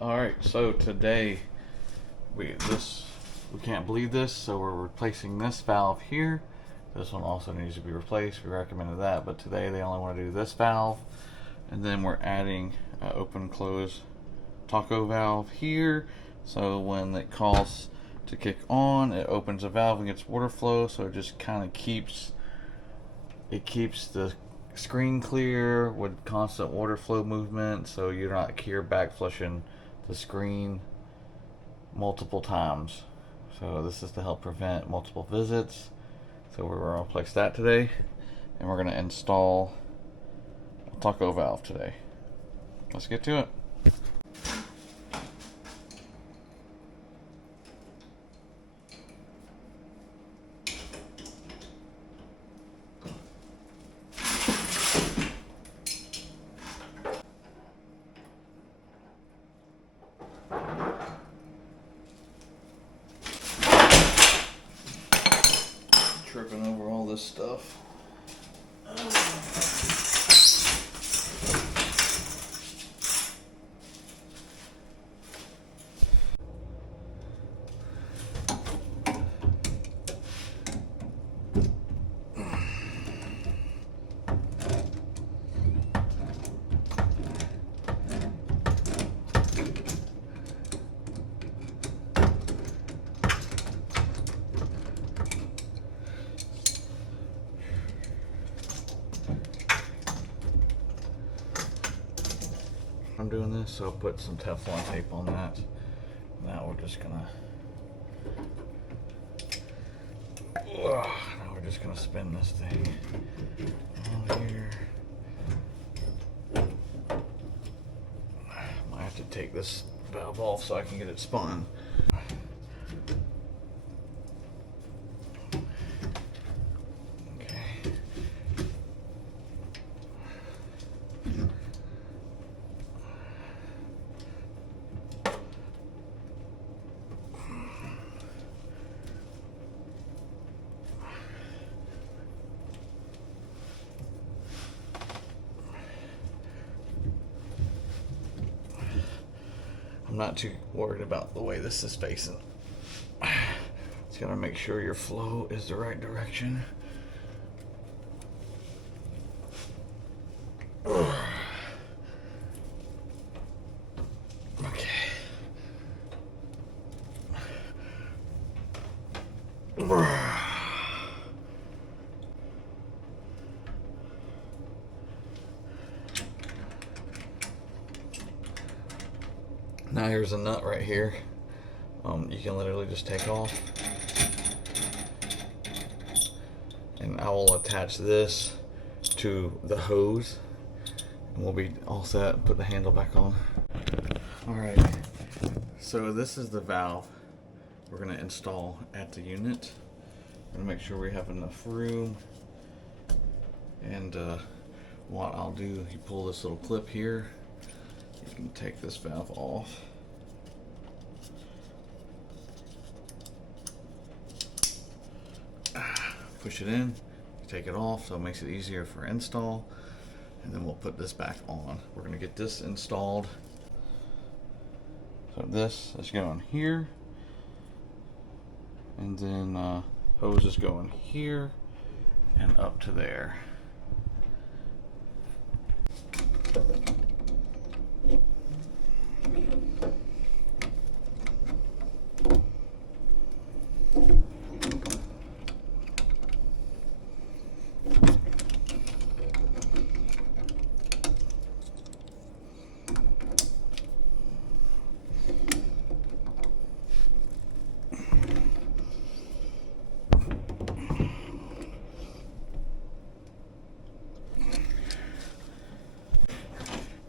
Alright, so today we can't believe this, so we're replacing this valve here. This one also needs to be replaced. We recommended that, but today they only want to do this valve, and then we're adding an open close taco valve here, so when it calls to kick on, it opens a valve and gets water flow, so it just kind of keeps the screen clear with constant water flow movement, so you're not here back flushing the screen multiple times. So this is to help prevent multiple visits. So we're going to replace that today, and we're going to install a taco valve today. Let's get to it. Tripping over all this stuff. I'm doing this, so I'll put some Teflon tape on that. Now we're just gonna spin this thing on here. Might have to take this valve off so I can get it spun. I'm not too worried about the way this is facing. Just gotta make sure your flow is the right direction. Okay. Now here's a nut right here. You can literally just take off, and I will attach this to the hose, and we'll be all set. Put the handle back on. Alright, so this is the valve we're going to install at the unit. I'm going to make sure we have enough room, and what I'll do, you pull this little clip here, you can take this valve off. Push it in, take it off, so it makes it easier for install, and then we'll put this back on. We're going to get this installed. So this is going here, and then hose is going here and up to there.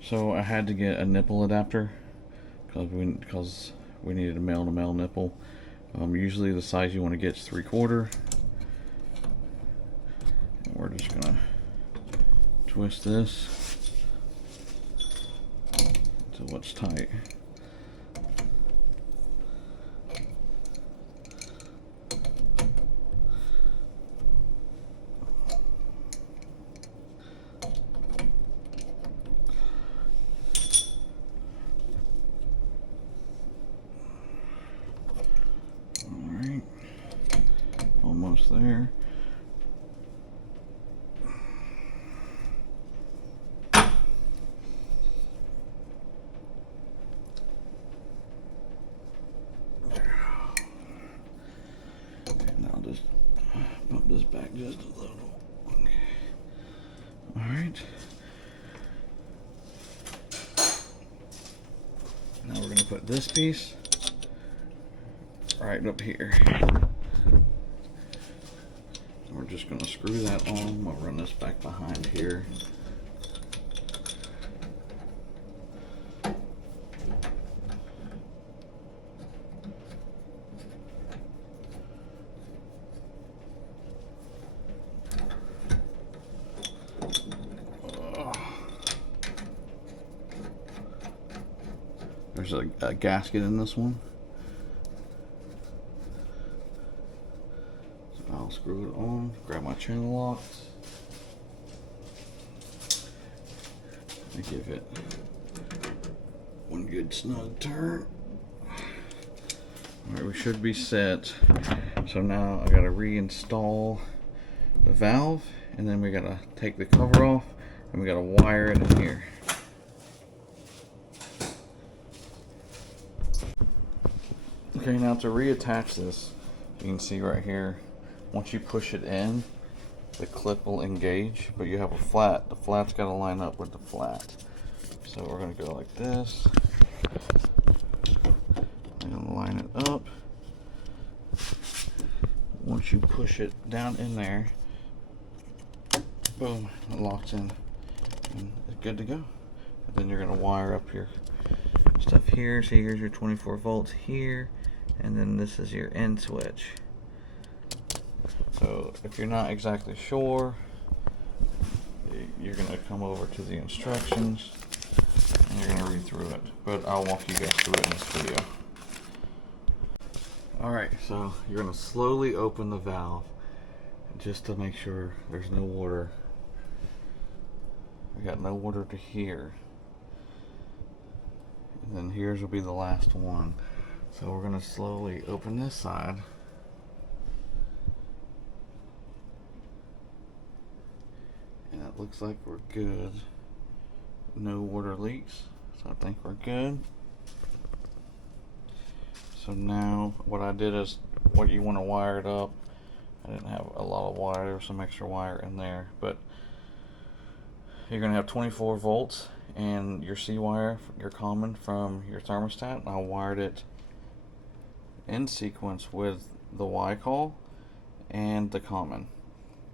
So I had to get a nipple adapter because we needed a male-to-male nipple. Usually the size you want to get is 3/4. And we're just gonna twist this until it's tight. almost there. And I'll just bump this back just a little. Okay. All right. Now we're going to put this piece right up here. We're just going to screw that on. We'll run this back behind here. There's a gasket in this one. So I'll screw it on, grab my channel locks, and give it one good snug turn. Alright, we should be set. So now I gotta reinstall the valve, and then we gotta take the cover off, and we gotta wire it in here. Okay, now to reattach this, you can see right here, once you push it in, the clip will engage, but you have a flat. The flat's got to line up with the flat. So we're going to go like this. I'm going to line it up. Once you push it down in there, boom, it locks in and it's good to go. And then you're going to wire up your stuff here. So here's your 24 volts here. And then this is your end switch. So if you're not exactly sure, you're going to come over to the instructions and you're going to read through it. But I'll walk you guys through it in this video. Alright, so you're going to slowly open the valve just to make sure there's no water. We got no water to here. And then here's will be the last one. So we're going to slowly open this side. And it looks like we're good. No water leaks. So I think we're good. So now what I did is, what you want to wire it up. I didn't have a lot of wire. There was some extra wire in there. But you're going to have 24 volts and your C wire, your common from your thermostat. And I wired it in sequence with the Y call and the common,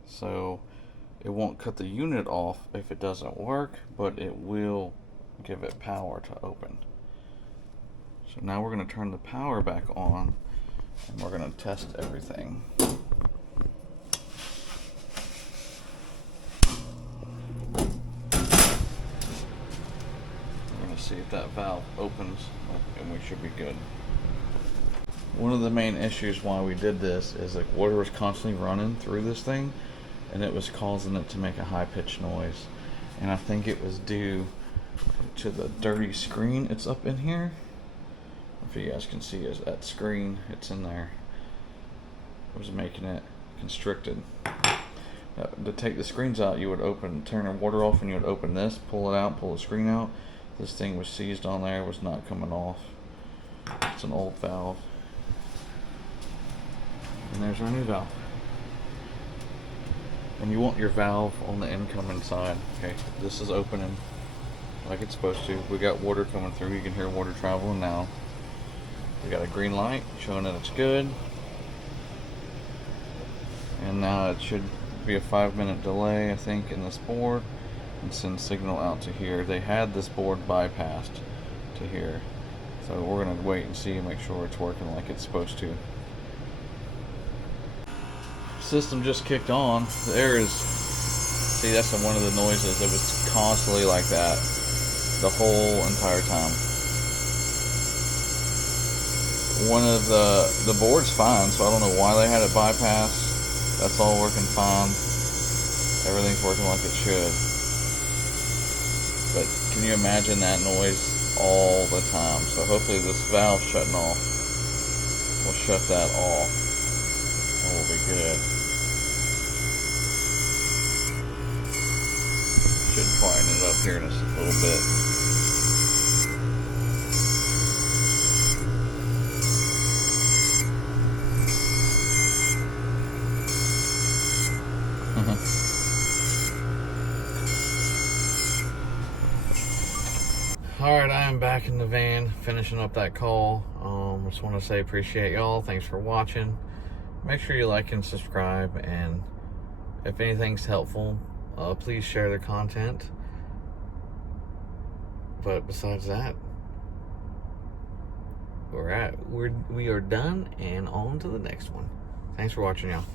so it won't cut the unit off if it doesn't work, but it will give it power to open. So now we're going to turn the power back on and we're going to test everything. We're going to see if that valve opens, and we should be good. One of the main issues why we did this is like water was constantly running through this thing and it was causing it to make a high-pitched noise. And I think it was due to the dirty screen it's up in here. If you guys can see is that screen, it's in there. It was making it constricted. To take the screens out, you would turn the water off and you would open this, pull it out, pull the screen out. This thing was seized on there, was not coming off. It's an old valve. And there's our new valve. And you want your valve on the incoming side. Okay, this is opening like it's supposed to. We got water coming through. You can hear water traveling now. We got a green light showing that it's good. And now it should be a 5-minute delay, I think, in this board, and send signal out to here. They had this board bypassed to here. So we're going to wait and see and make sure it's working like it's supposed to. System just kicked on. There is, see, that's one of the noises. It was constantly like that the whole entire time. One of the board's fine, so I don't know why they had it bypassed. That's all working fine. Everything's working like it should. But can you imagine that noise all the time? So hopefully this valve shutting off will shut that off. will be good. Should quieten it up here in just a little bit. Alright, I am back in the van finishing up that call. Just want to say appreciate y'all. Thanks for watching. Make sure you like and subscribe, and if anything's helpful, please share the content. But besides that, we are done and on to the next one. Thanks for watching, y'all.